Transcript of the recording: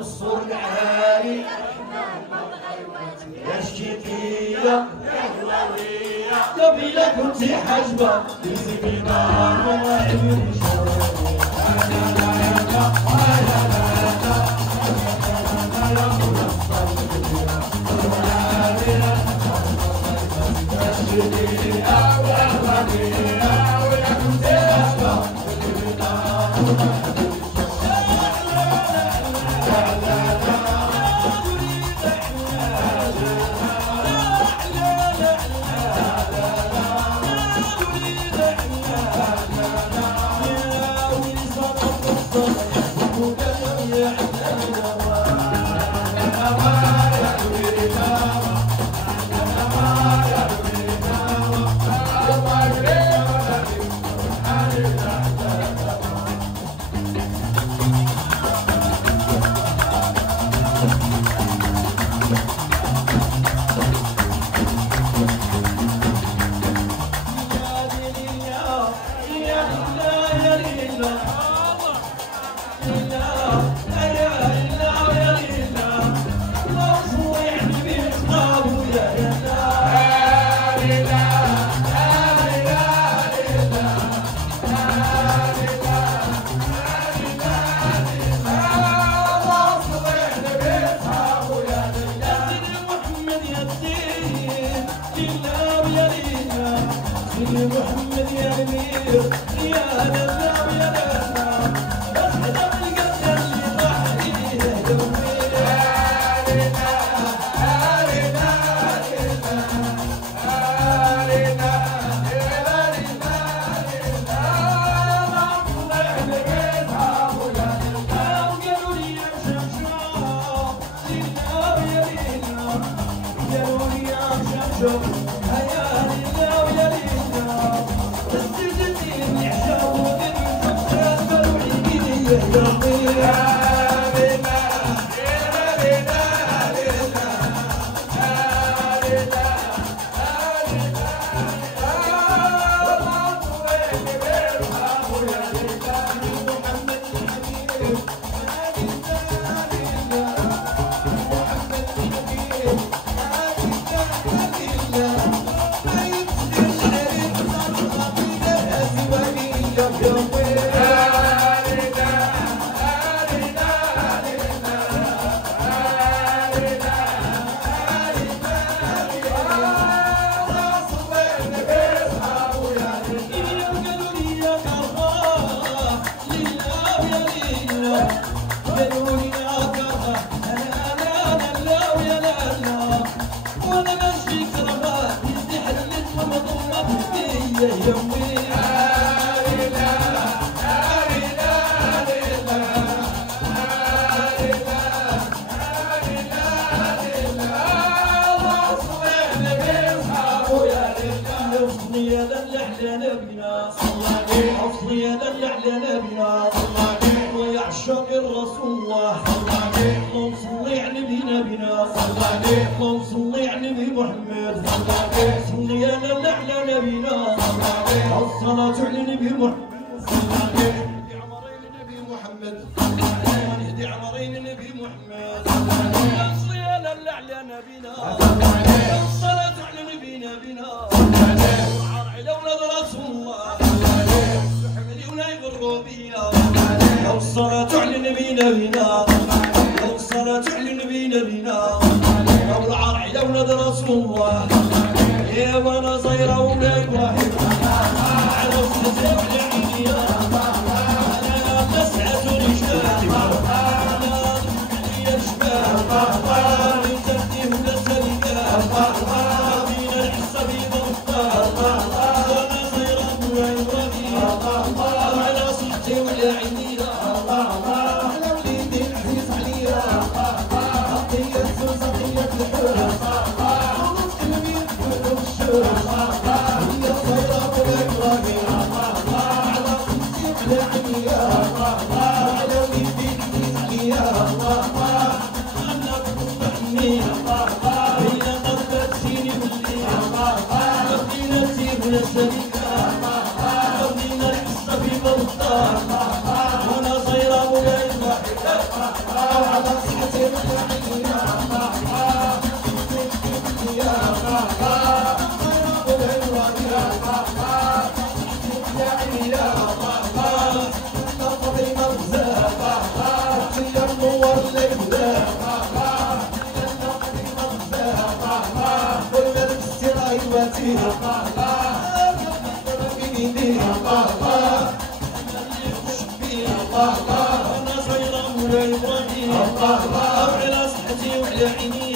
الصور عالي يا الشتية قبيلة كنت حجبة تمسكي نار وعيون محمد يا أمير يا لله يا لله بس هذا القدر اللي راح فيه دوي علينا علينا علينا علينا علينا علينا الله يحميك وقالوا لي يا شمشو لله يا لله قالوا لي يا شمشو هيا لله ويا لله يا يومي أصلي أنا اللي على نبينا ويعشق الرسول الله. اللهم صلي على نبينا اللهم صلي على نبي محمد. صلي أنا اللي على نبينا الصلاة على نبي محمد. نهدي عمرين نبي محمد نهدي عمرين نبي محمد. صلي أنا اللي على نبينا الصلاة على نبينا وعار على ولاد رسول الله حملي ولا يغروا بيا. الصلاة على نبينا الصلاة على نبينا والعار على ولاد رسول الله. يا وانا صايره ولا واحد على وسطي وعلى عيني انا تسعة رجال انا عليا الشباب تهدي ولا سليقه فينا الحصه بيض وانا صايره ولا واحد على صحتي وعلى عيني على وليدي العزيز عليا عطيه الزوز عطيه الحور أنا صايرة مولاي إبراهيم على صحتي وعلى عيني.